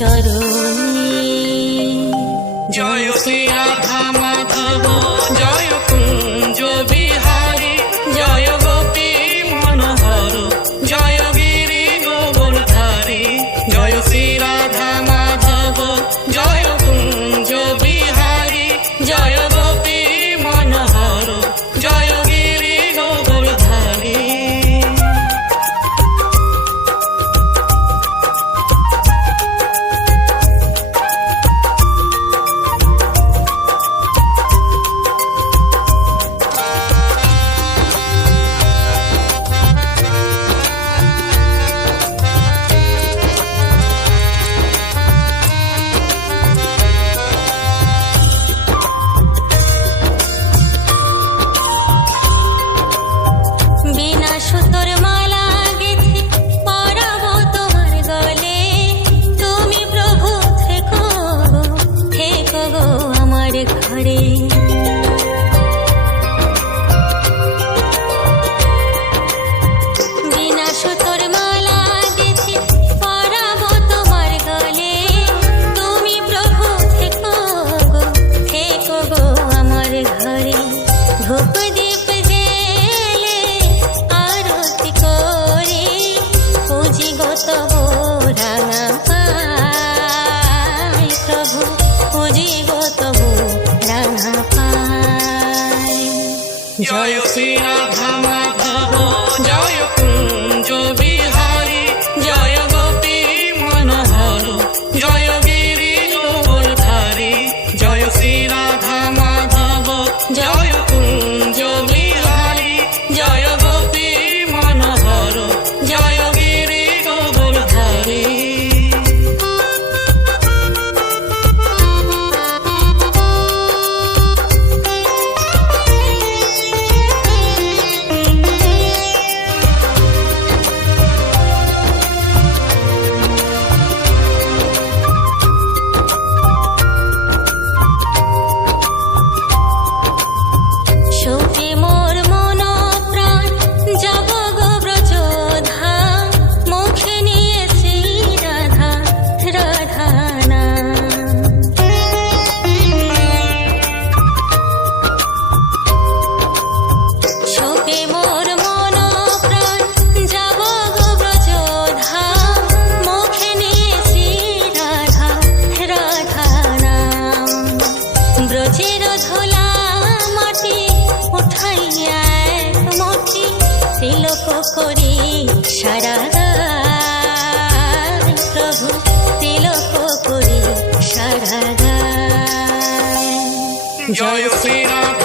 চরণে। জয় শ্রী রাধা মাধব জয় কুঞ্জ বিহারী জয় গোপী মনোহর জয় গিরি গোবর্ধারী। জয় শ্রী রাধা মাধব জয় কুঞ্জ বিহারী জয় গোপী মনোহর জয় গিরি গোবর্ধারী। বিনা সুতোর মালা গেঁথে পরাবো তোমার গলে। তুমি প্রভু থেকো থেকো গো আমার ঘরে। বিনা সুতোর মালা গেঁথে পরাবো তোমার গলে। তুমি প্রভু থেকো গো আমার ঘরে। ধূপ দীপ জেলে আরতি করে পুজি গো তব রাঙা পাই। প্রভু পুজি গো তব রাঙা পাই। জয় শ্রী রাধা মাধব জয় কুঞ্জ বিহারী জয় গোপী মনোহর জয় গিরি গোবর্ধারী। জয় শ্রী রাধা মাধব জয় কুঞ্জ বিহারী জয় গোপী মনোহর জয় গিরি গোবর্ধারী। শোকে মোর মন প্রাণ যাব গো ব্রজধাম। মুখে নিয়ে শ্রী রাধা রাধা নাম। শোকে মোর মন প্রাণ যাব গো ব্রজধাম। মুখে নিয়ে শ্রী রাধা রাধা নাম। ব্রজের ধুলা মাটি উঠাইয়া এক মুঠি তিলক করি সারা গায়। প্রভু তিলক করি সারা গায়। জয় শ্রী রাধা